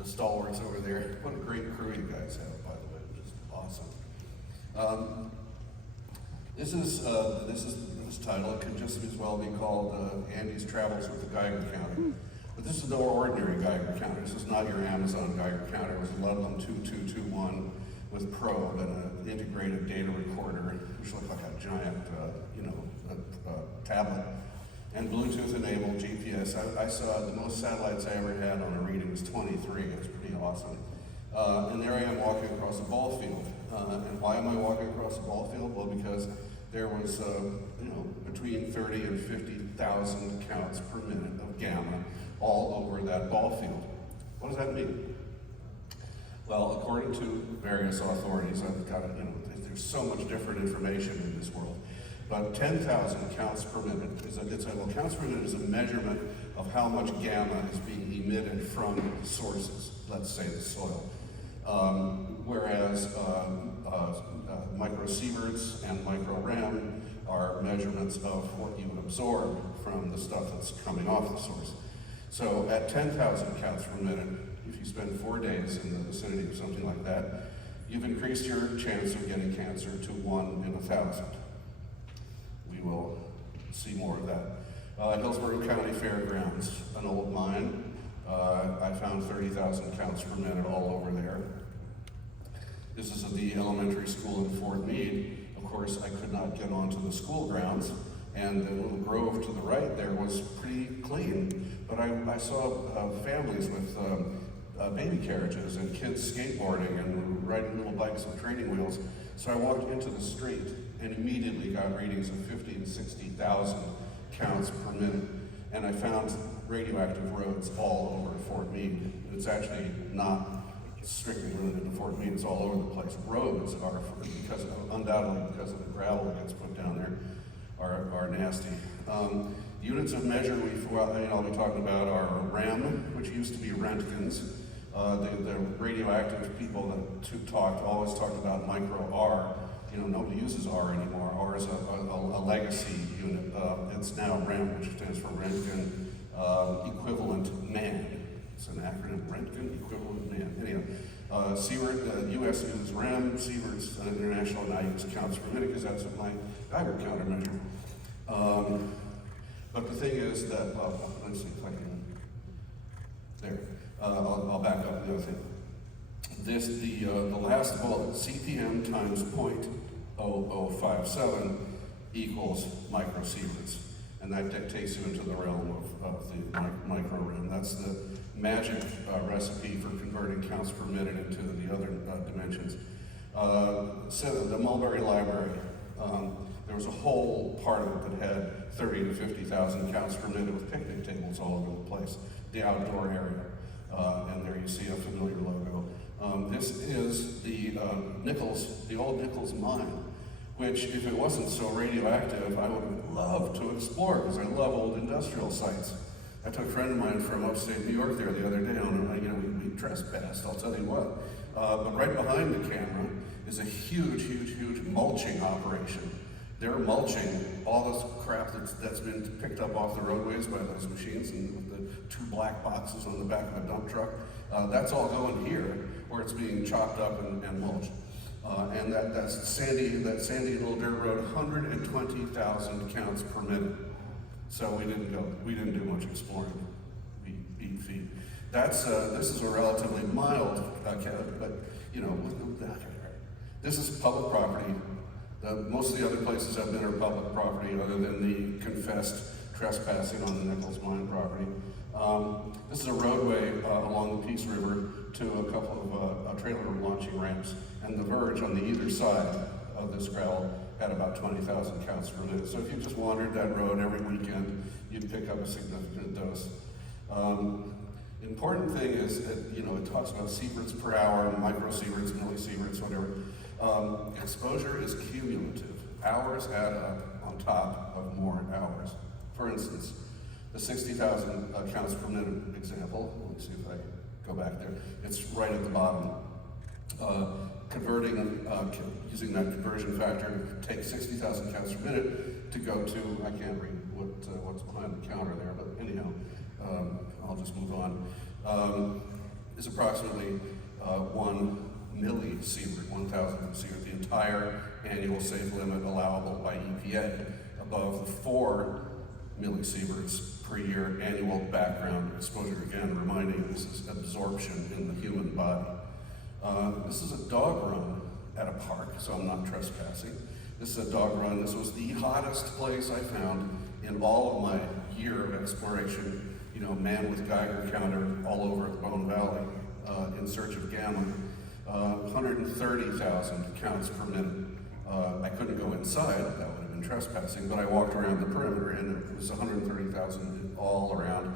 the stalwarts over there. What a great crew you guys have, by the way, which is awesome. This title. It could just as well be called Andy's Travels with the Geiger Counter. But this is no ordinary Geiger counter. This is not your Amazon Geiger counter. It was a Ludlum 2221 with probe and an integrated data recorder, which looked like a giant, tablet, and Bluetooth enabled GPS. I saw the most satellites I ever had on a reading was 23. It was pretty awesome. And there I am walking across a ball field. And why am I walking across a ball field? Well, because there was, between 30 and 50,000 counts per minute of gamma all over that ball field. What does that mean? Well, according to various authorities, I've got there's so much different information in this world, but 10,000 counts per minute counts per minute is a measurement of how much gamma is being emitted from sources, let's say the soil. Whereas microsieverts and micro-RAM are measurements of what you would absorb from the stuff that's coming off the source. So at 10,000 counts per minute, if you spend 4 days in the vicinity of something like that, you've increased your chance of getting cancer to 1 in 1,000. We will see more of that. Hillsborough County Fairgrounds, an old mine. I found 30,000 counts per minute all over there. This is at the elementary school in Fort Meade. Of course, I could not get onto the school grounds, and the little grove to the right there was pretty clean. But I saw families with baby carriages and kids skateboarding and riding little bikes with training wheels. So I walked into the street and immediately got readings of 50 and 60,000 counts per minute. And I found radioactive roads all over Fort Meade. It's actually not strictly limited to Fort Meade, it's all over the place. Roads are, undoubtedly because of the gravel that gets put down there, are nasty. Units of measure I'll be talking about are RAM, which used to be Roentgens. The radioactive people that always talked about micro R. Nobody uses R anymore. R is a legacy unit. It's now RAM, which stands for Roentgen Equivalent Man. It's an acronym, Roentgen Equivalent Man. Anyhow, Sievert, U.S. uses RAM, Sievert's International, and I use counts per minute because that's what my Geiger counter measures. But the thing is that, let's see if I can, there. I'll back up the other thing. The last bullet, CPM times 0.0057 equals microsieverts. And that takes you into the realm of the micro-RAM. That's the magic recipe for converting counts per minute into the other dimensions. So the Mulberry Library, there was a whole part of it that had 30 to 50,000 counts per minute with picnic tables all over the place, the outdoor area. And there you see a familiar logo. This is the old Nichols mine, which, if it wasn't so radioactive, I would love to explore because I love old industrial sites. I took a friend of mine from upstate New York there the other day, and we trespassed, I'll tell you what. But right behind the camera is a huge mulching operation. They're mulching all this crap that's been picked up off the roadways by those machines, and with the 2 black boxes on the back of a dump truck. That's all going here, where it's being chopped up and mulched. And that's sandy little dirt road, 120,000 counts per minute. So we didn't do much exploring. We beat feet. This is a relatively mild, but this is public property. Most of the other places I've been are public property, other than the confessed trespassing on the Nichols mine property. This is a roadway along the Peace River to a couple of trailer launching ramps, and the verge on the either side of this gravel had about 20,000 counts per minute. So if you just wandered that road every weekend, you'd pick up a significant dose. The important thing is that, it talks about sieverts per hour, microsieverts, millisieverts, whatever. Exposure is cumulative. Hours add up on top of more hours. For instance, the 60,000 counts per minute example, let me see if I go back there, it's right at the bottom. Using that conversion factor, take 60,000 counts per minute to go to, I can't read what's behind the counter there, but anyhow, I'll just move on. is approximately 1 millisievert, 1,000 sievert, the entire annual safe limit allowable by EPA, above the 4 millisieverts per year annual background exposure. Again, reminding this is absorption in the human body. This is a dog run at a park, so I'm not trespassing. This is a dog run. This was the hottest place I found in all of my year of exploration. You know, man with Geiger counter all over the Bone Valley in search of gamma. 130,000 counts per minute. I couldn't go inside, that would have been trespassing, but I walked around the perimeter and it was 130,000 all around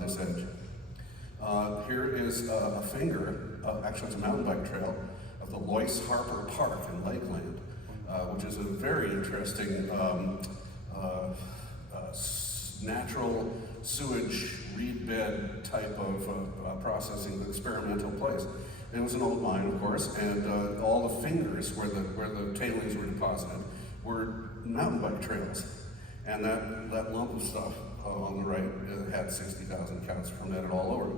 this edge. Here is a finger, actually it's a mountain bike trail, of the Loyce Harper Park in Lakeland, which is a very interesting natural sewage reed bed type of processing experimental place. It was an old mine, of course, and all the fingers where the tailings were deposited were mountain bike trails. And that lump of stuff on the right had 60,000 counts per minute all over it.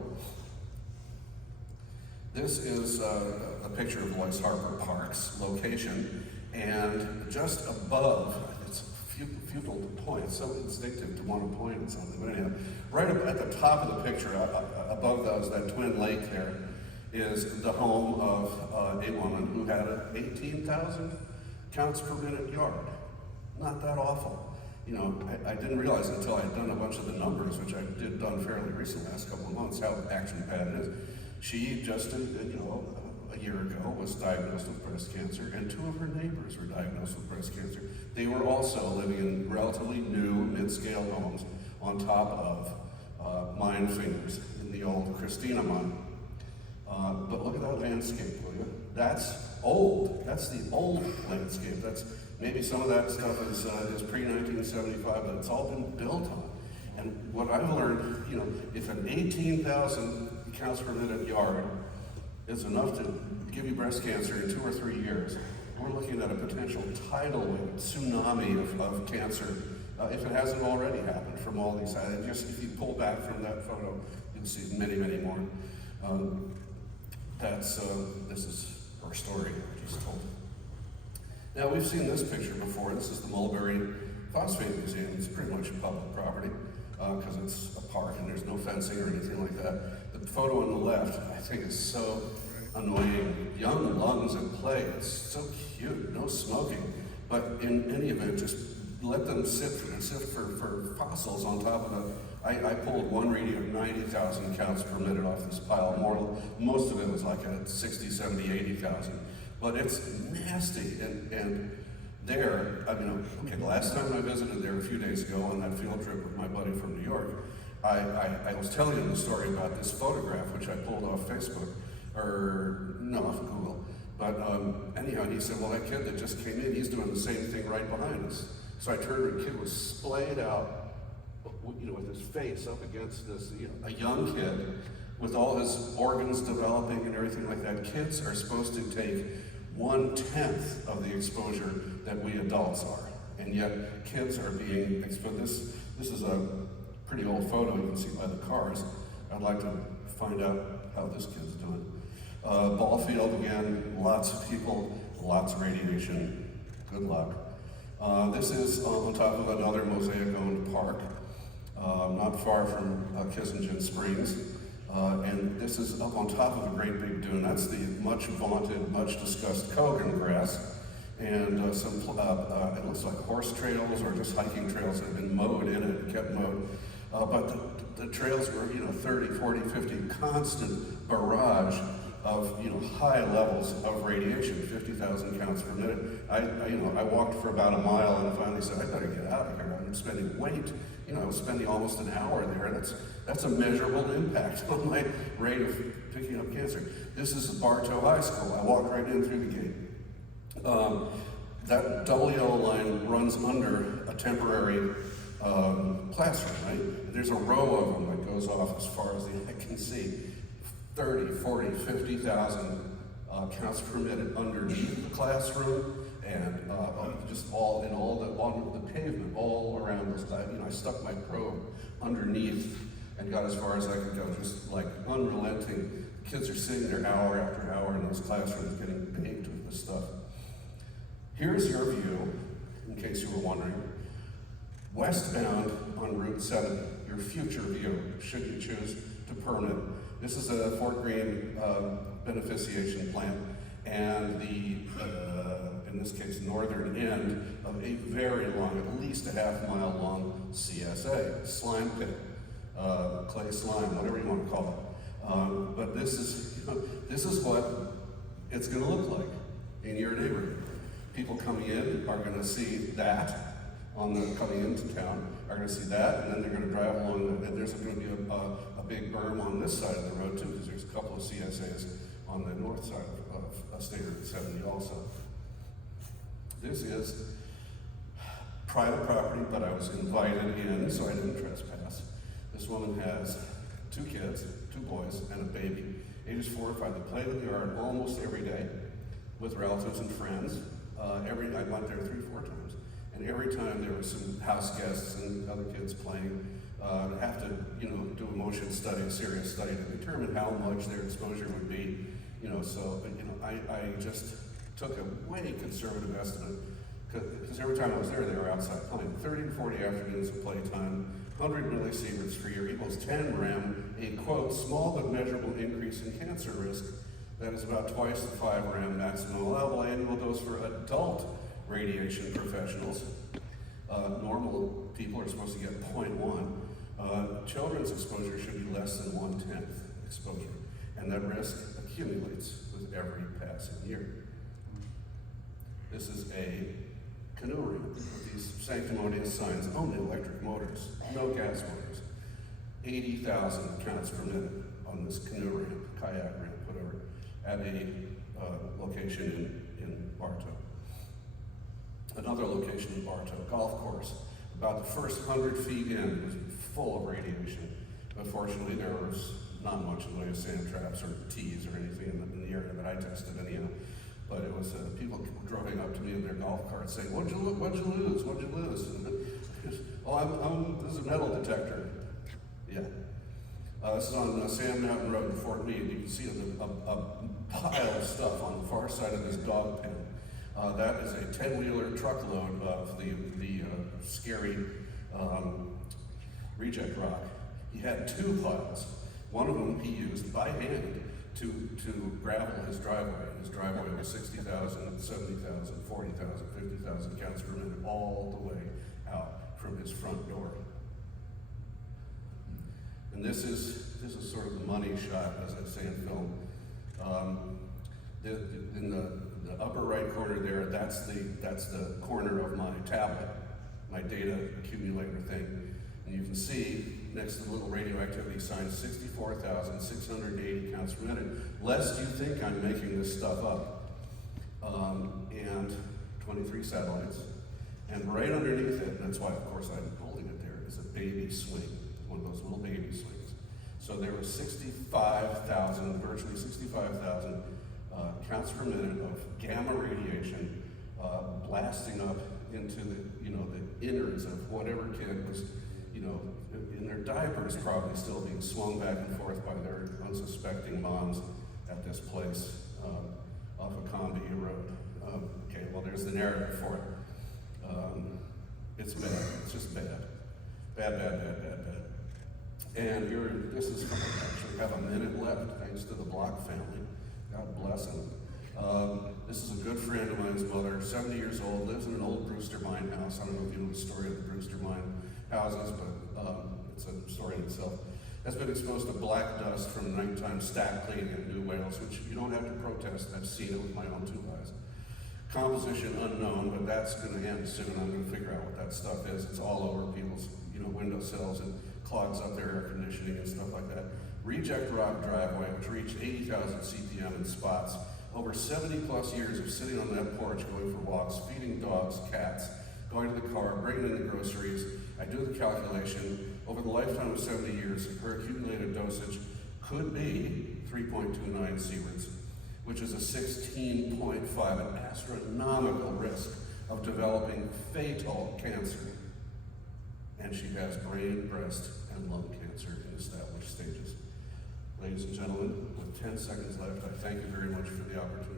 This is a picture of Loyce Harper Park's location, and just above, it's futile to point, it's so instinctive to want to point at something, but anyhow, right up at the top of the picture, above those, that twin lake there, is the home of a woman who had an 18,000 counts per minute yard. Not that awful. You know, I didn't realize until I had done a bunch of the numbers, which I did done fairly recently, last couple of months, how actually bad it is. She just, you know, a year ago was diagnosed with breast cancer, and 2 of her neighbors were diagnosed with breast cancer. They were also living in relatively new mid-scale homes on top of mine fingers in the old Christina mine. But look at that landscape, will you? That's old. That's the old landscape. That's maybe some of that stuff is pre-1975, but it's all been built on. And what I've learned, you know, if an 18,000 counts per minute yard is enough to give you breast cancer in 2 or 3 years, we're looking at a potential tidal wave, tsunami of cancer, if it hasn't already happened from all these. Just if you pull back from that photo, you'll see many, many more. This is her story I just told. Now, we've seen this picture before. This is the Mulberry Phosphate Museum. It's pretty much public property because it's a park and there's no fencing or anything like that. The photo on the left, I think, is so annoying. Young lungs at play. It's so cute. No smoking. But in any event, just let them sift for fossils on top of the. I pulled one reading of 90,000 counts per minute off this pile. Most of it was like at 60, 70, 80,000. But it's nasty. And there, I mean, okay, the last time I visited there a few days ago on that field trip with my buddy from New York, I was telling him the story about this photograph, which I pulled off Facebook, or no, off Google. But anyhow, he said, well, that kid that just came in, he's doing the same thing right behind us. So I turned, and the kid was splayed out, you know, with his face up against this, you know, a young kid with all his organs developing and everything like that. Kids are supposed to take 1/10 of the exposure that we adults are, and yet kids are being exposed. This is a pretty old photo, you can see by the cars. I'd like to find out how this kid's doing. Ball field again, lots of people, lots of radiation. Good luck. This is on top of another Mosaic-owned park, not far from Kissingen Springs. And this is up on top of a great big dune. That's the much vaunted, much discussed Kogan grass. And some, it looks like horse trails or just hiking trails that have been mowed in it, kept mowed. But the trails were, you know, 30, 40, 50, constant barrage of, you know, high levels of radiation, 50,000 counts per minute. I walked for about a mile and finally said, I better get out of here. I'm spending weight. You know, I was spending almost an hour there. That's a measurable impact on my rate of picking up cancer. This is Bartow High School. I walked right in through the gate. That double yellow line runs under a temporary classroom, right? There's a row of them that goes off as far as the eye can see. 30, 40, 50,000 counts per minute underneath the classroom, and just on the pavement, all around this. I stuck my probe underneath and got as far as I could go, just like unrelenting. Kids are sitting there hour after hour in those classrooms getting baked with this stuff. Here's your view, in case you were wondering. Westbound on Route 7, your future view, should you choose to permit. This is a Fort Greene beneficiation plant, and in this case, northern end of a very long, at least a half-mile long CSA, slime pit, clay slime, whatever you want to call it. But this is what it's going to look like in your neighborhood. People coming in are going to see that coming into town, are going to see that, and then they're going to drive along, and there's going to be a big berm on this side of the road too, because there's a couple of CSAs on the north side of State Route 70 also. This is private property, but I was invited in, so I didn't trespass. This woman has 2 kids, 2 boys, and a baby, ages 4 or 5. They play in the yard almost every day with relatives and friends. I went there 3-4 times. And every time there were some house guests and other kids playing, have to, do a motion study, a serious study to determine how much their exposure would be. I just took a way conservative estimate, because every time I was there, they were outside playing. 30 to 40 afternoons of playtime, 100 millisieverts per year equals 10 rem, a quote, small but measurable increase in cancer risk. That is about twice the 5 rem maximum allowable annual dose for adult radiation professionals. Normal people are supposed to get 0.1. Children's exposure should be less than 1/10 exposure, and that risk accumulates with every passing year. This is a canoe ramp with these sanctimonious signs, only electric motors, no gas motors. 80,000 counts per minute on this canoe ramp, kayak ramp, whatever, at a location in Bartow. Another location in Bartow, golf course. About the first 100 feet in was full of radiation. But fortunately, there was not much in the way of sand traps or tees or anything in the area that I tested anyhow. But it was people driving up to me in their golf carts saying, "What'd you lose? What'd you lose?" And, this is a metal detector. Yeah. This is on Sand Mountain Road in Fort Meade. You can see a pile of stuff on the far side of this dog pen. That is a 10-wheeler truckload of the scary reject rock. He had 2 piles. One of them he used by hand to gravel his driveway. His driveway was 60,000, 70,000, 40,000, 50,000 counts per minute, all the way out from his front door. And this is sort of the money shot, as I say in film. In the upper right corner there, that's the corner of my tablet, my data accumulator thing. And you can see next to the little radioactivity sign, 64,680 counts per minute. Lest you think I'm making this stuff up. And 23 satellites. And right underneath it, and that's why, of course, I'm holding it there, is a baby swing, one of those little baby swings. So there were 65,000, virtually 65,000 counts per minute of gamma radiation blasting up into the innards of whatever kid was, in their diapers, probably still being swung back and forth by their unsuspecting moms at this place off of Combie Road. Okay, well, there's the narrative for it. It's bad. It's just bad. Bad. And this is, I actually have a minute left, thanks to the Block family. God bless him. This is a good friend of mine's mother, 70 years old, lives in an old Brewster Mine house. I don't know if you know the story of the Brewster Mine houses, but it's a story in itself. Has been exposed to black dust from nighttime stack cleaning at New Wales, which you don't have to protest. I've seen it with my own 2 eyes. Composition unknown, but that's going to end soon. I'm going to figure out what that stuff is. It's all over people's windowsills and clogs up their air conditioning and stuff like that. Reject rock driveway, which reached 80,000 CPM in spots. Over 70 plus years of sitting on that porch, going for walks, feeding dogs, cats, going to the car, bringing in the groceries. I do the calculation. Over the lifetime of 70 years, her accumulated dosage could be 3.29 sieverts, which is a 16.5, an astronomical risk of developing fatal cancer. And she has brain, breast, and lung cancer. cancer in established stages. Ladies and gentlemen, with 10 seconds left, I thank you very much for the opportunity